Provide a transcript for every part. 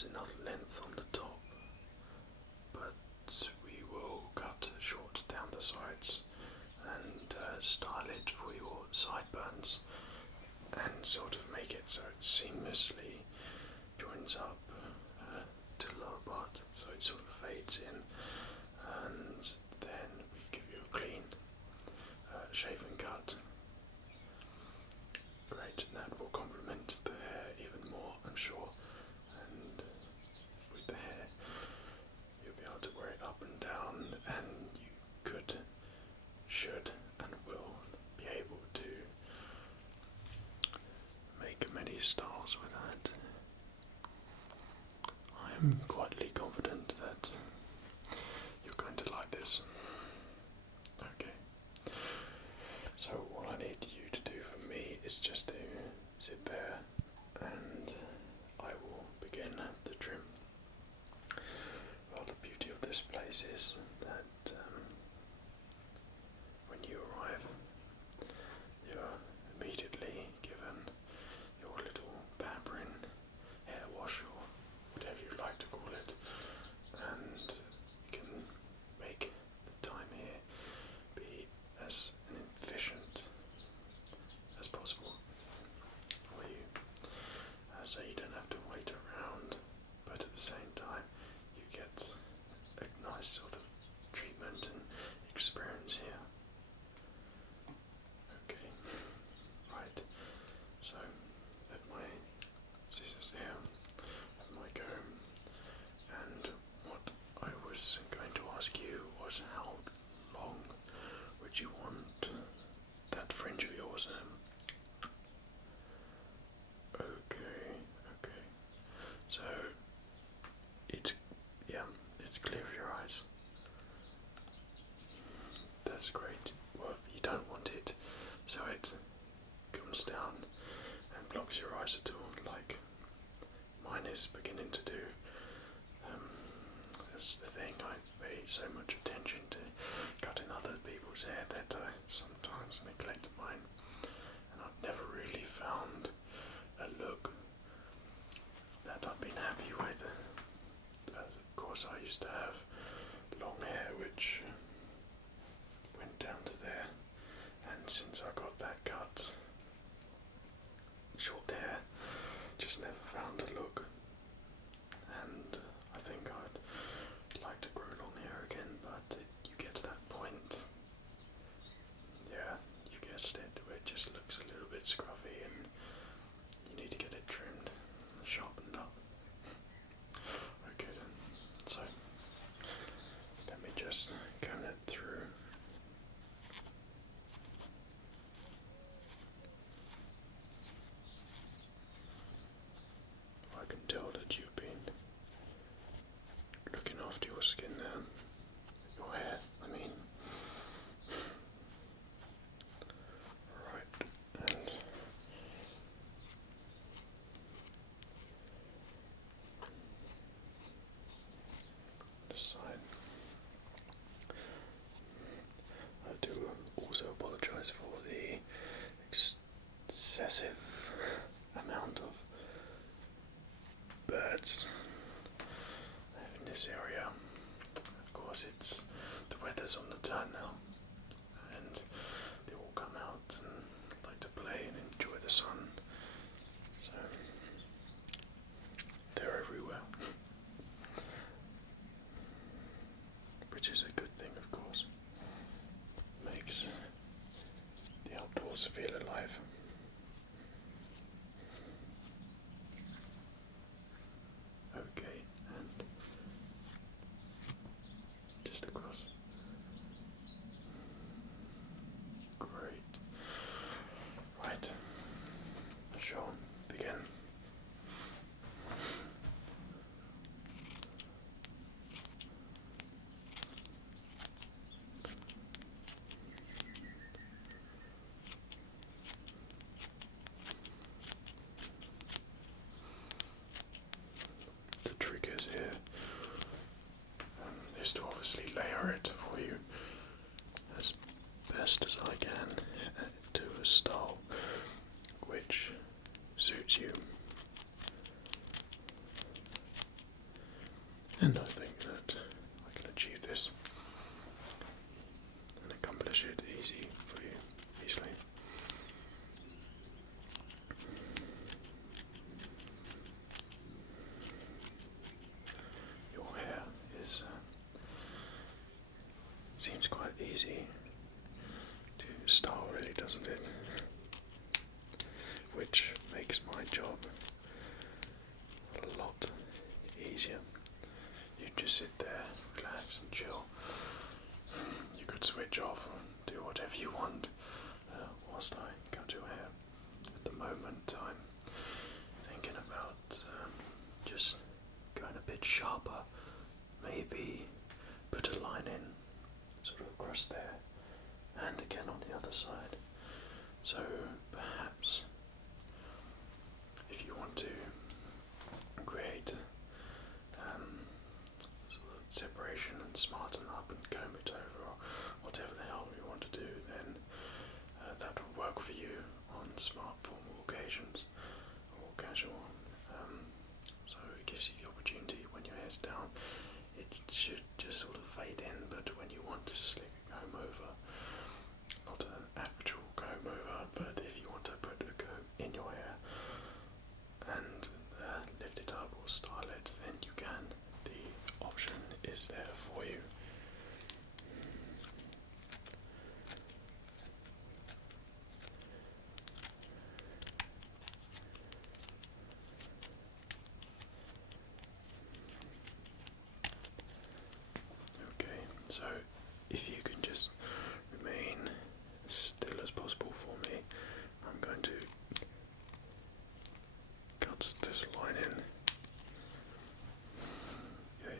there's enough length on the top, but we will cut short down the sides and style it for your sideburns and sort of make it so it seamlessly joins up to the lower part, so it sort of fades in, and then we give you a clean shave and cut. Great, and that will complement the hair even more, I'm sure, and with the hair you'll be able to wear it up and down, and you could, should and will be able to make many styles with that. I am quietly confident that you're going to like this. Okay, so all I need you to do for me is just to sit there and I will begin the trim. Well, the beauty of this place is that when you arrive, you're immediately given your little pampering hair wash or whatever you like to call it, and you can make the time here be as efficient as possible for you, so you don't have to wait around, but at the same time you get a nice sort of treatment and experience here. Okay, right, so I have my scissors here, I have my comb, and what I was going to ask you was how long would you want that fringe of yours in? Okay, so it's clear of your eyes. That's great. Well, you don't want it so it comes down and blocks your eyes at all, like mine is beginning to do. That's the thing, I pay so much attention to cutting other people's hair that I sometimes neglect mine, and I've never really found a look that I've been happy with. As of course I used to have long hair which went down to there, and since I got that cut, short hair just never found a look, and I think I'd like to grow long hair again, but you get to that point, yeah, you guessed it, where it just looks a little bit scruffy and you need to get it trimmed and sharpened up. Okay then, so let me just comb it through. I can tell that you've been looking after your skin now, your hair, I mean. Right, and this side. I do also apologise for the excessive amount of birds in this area. Of course, it's the weather's on the turn now, and they all come out and like to play and enjoy the sun, so they're everywhere, which is a good thing, of course. Makes the outdoors feel alive. Okay, and just across. Great. Right. Sean, begin. The trick is here is to obviously layer it for you as best as I can to a style which suits you. And I think that I can achieve this and accomplish it easily. Your hair is seems quite easy to style, really, doesn't it? Which makes my job a lot easier. You just sit there, relax and chill. You could switch off and do whatever you want whilst I cut your hair. At the moment I'm thinking about just going a bit sharper, maybe put a line in sort of across there and again on the other side. So perhaps if you want to create sort of separation and smarten up and comb it over or whatever the hell you want to do, then that would work for you on smart formal occasions or casual. So it gives you the opportunity when your hair's down, it should just sort of fade in, but when you want to slick a comb over, not an actual comb over, but if you want to put a comb in your hair and lift it up or style it, then you can. The option is there for you. Okay, so if you can just remain as still as possible for me, I'm going to cut this line in. Okay.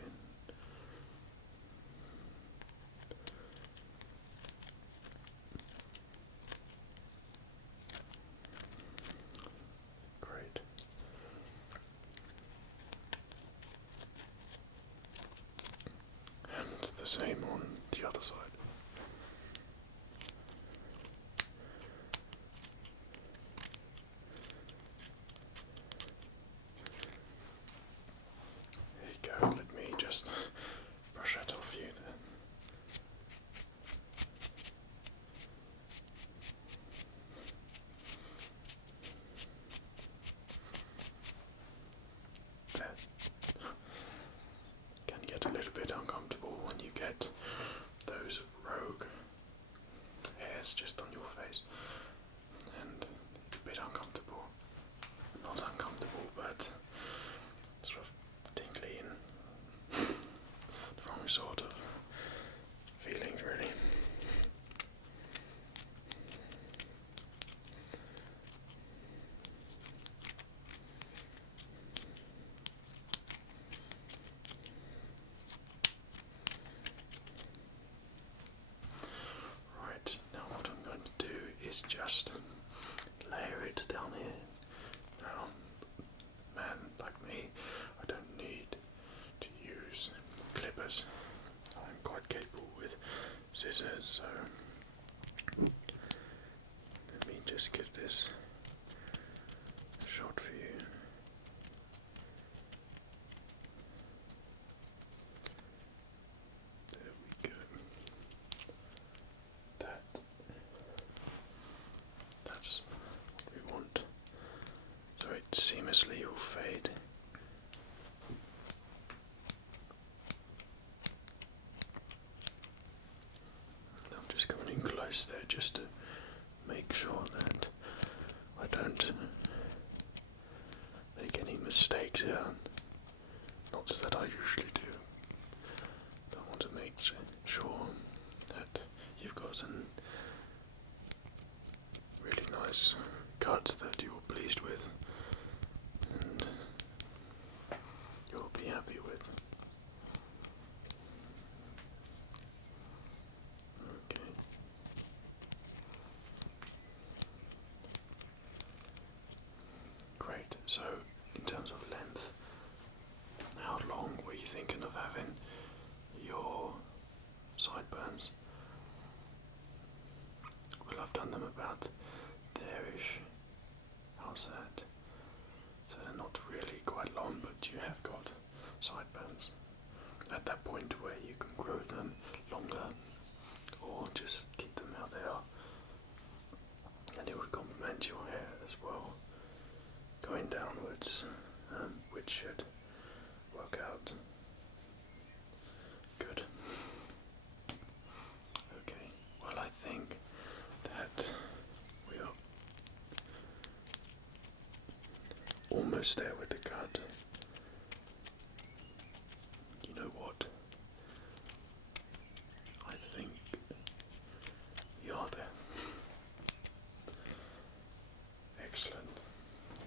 Great. And the same on the other side. There you go, let me just brush that off you then. There. Can get a little bit uncomfortable when you get those rogue hairs just on your face, and it's a bit uncomfortable. Not uncomfortable, but sort of tingly and the wrong sort of feelings, really. Right, now what I'm going to do is just layer it down here. Now, man like me, I don't need to use clippers. I'm quite capable with scissors, so let me just give this a shot for you. There we go. That's what we want. So it seamlessly will fade. I'm just coming in close there just to make sure that I don't make any mistakes here. Not that I usually do. I want to make sure that you've got a really nice cut that you're pleased with and you'll be happy with. Okay. Great. So, in terms of length, how long were you thinking of having your sideburns? Well, I've done them about there-ish. How's that? So they're not really quite long, but you have got sideburns. at that point where you can grow them longer or just keep them how they are, and it would complement your hair as well, going downwards, which should work out good. Okay, well, I think that we are almost there with the cut. You know what? I think you are there. Excellent.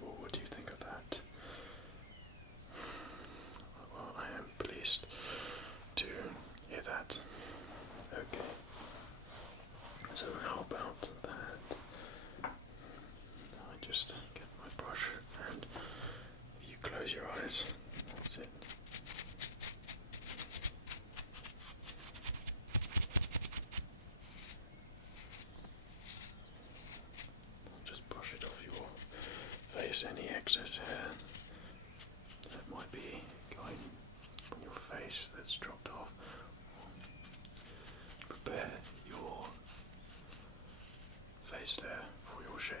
Well, what do you think of that? Well, I am pleased to hear that. Okay. So how about that? I just get my brush and you close your eyes. That's it. I'll just brush it off your face, any excess hair that might be going on your face that's dropped off. Prepare your face there for your shave.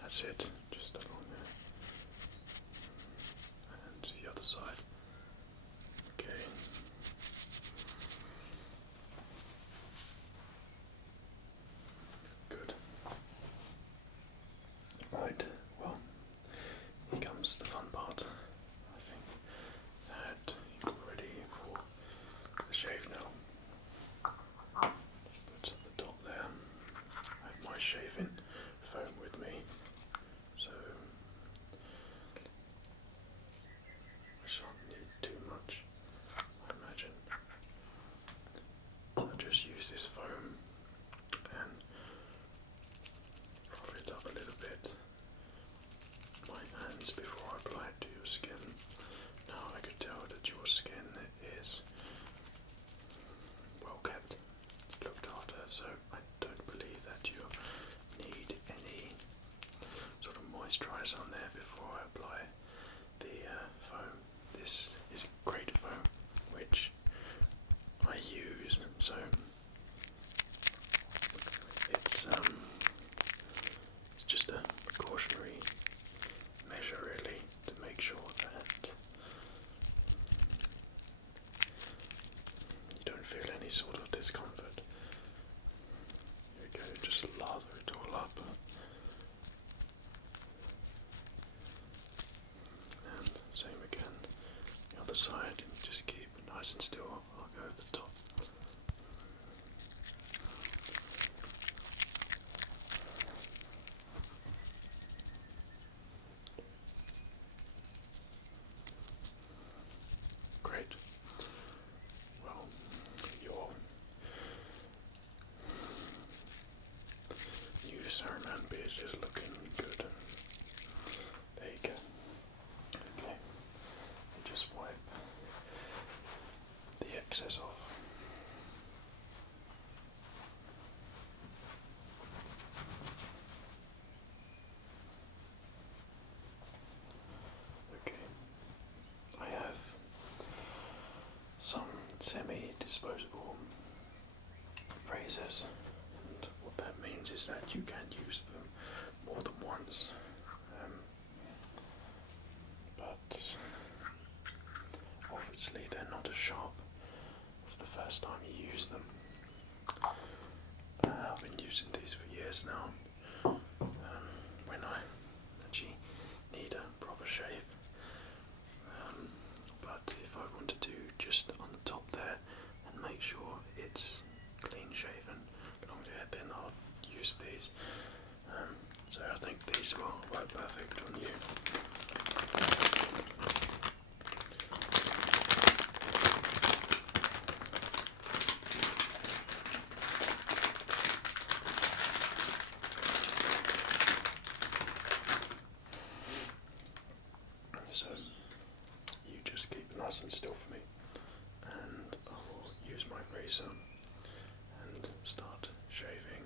That's it, just along there. And the other side. Okay. Good. Right, well, here comes the fun part. I think that you're ready for the shave now. Put the top there. I have my shaving foam with me, so I shan't need too much, I imagine. I'll just use this foam and roll it up a little bit with my hands before I apply it to your skin. Now I could tell that your skin is well kept, looked after, so I don't believe that you need any sort of moisturiser on there before I apply the foam. This is a great foam which I use, so it's just a precautionary measure really to make sure that you don't feel any sort of discomfort. Here we go, just lather it all up. And same again, the other side, just keep nice and still. I'll go over the top. Great. Well, your new Saruman beard is looking good. There you go. Okay. You just wipe the excess off. Okay. I have some semi-disposable razors, and what that means is that you can use them more than once. But obviously they're not as sharp as the first time you use them. I've been using these for years now. When I actually need a proper shave. But if I want to do just on the top there and make sure it's clean shaven, long hair, then I'll use these. So I think these will work perfect on you. So you just keep nice and still for me, and I will use my razor and start shaving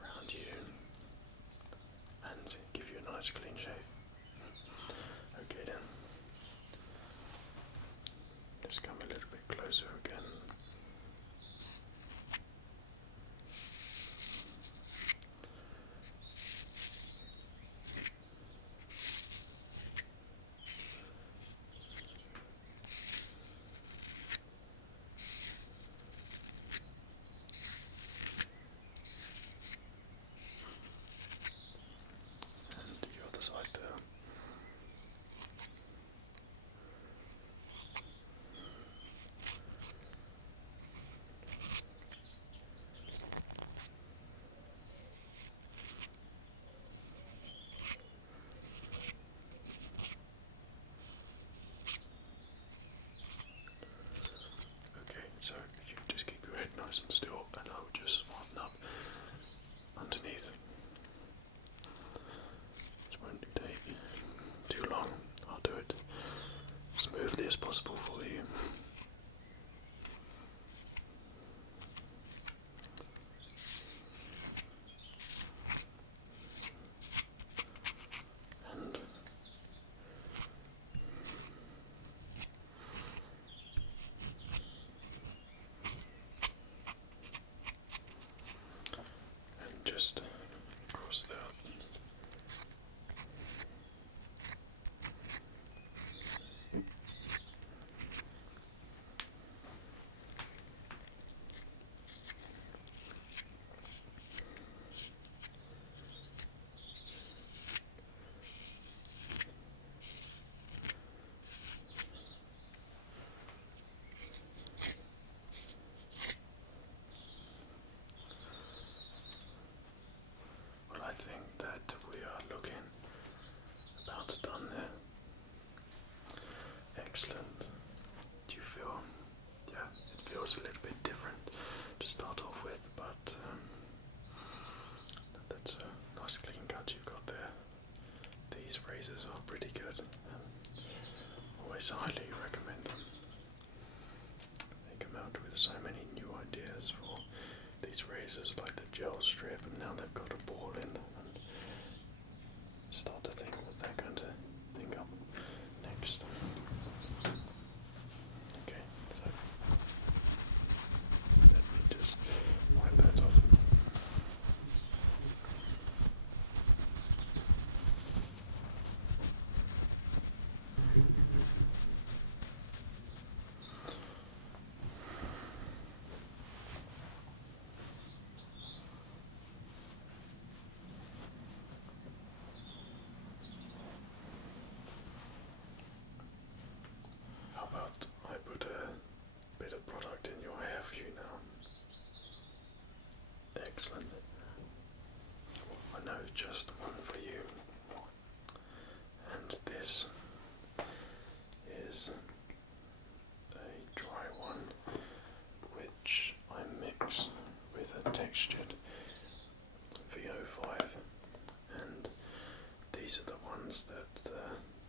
around you and give you a nice clean shave. Okay then. nice and still, and I will just smarten up underneath. This won't take too long. I'll do it as smoothly as possible for you. And just cross that. Well, I think that we are looking about done there. Excellent. Do you feel, yeah, it feels a little bit different to start off with, but that's a nice clean cut you've got there. These razors are pretty good. Always highly recommend them. They come out with so many new ideas for these razors, like the gel strip, and now they've got a ball in them, and start to think what they're going to think up next. Okay, so let me just wipe that off. How about I put a bit of product in your hair for you now? Excellent. I know just one for you. And this is a dry one, which I mix with a textured VO5. And these are the ones that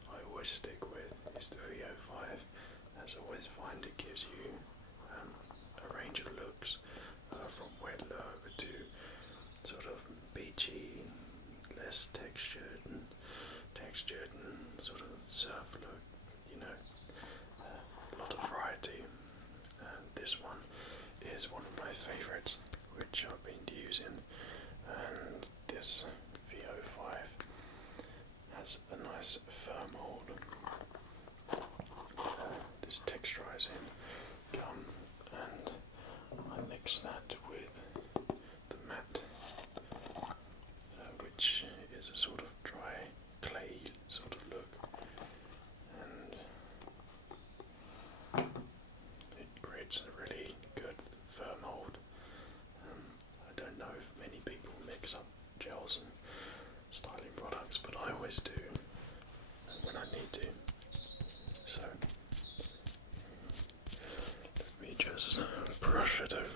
I always stick with, is the VO5. As I always find it gives you a range of looks, from wet look to sort of beachy, less textured and sort of surf look, you know, a lot of variety. And this one is one of my favourites, which I've been using, and this VO5 has a nice firm hold. This texturizing gum, and I mix that with the matte, which is a sort of dry clay sort of look, and it creates a really good firm hold. I don't know if many people mix up gels and styling products, but I always do when I need to. So let me just brush it over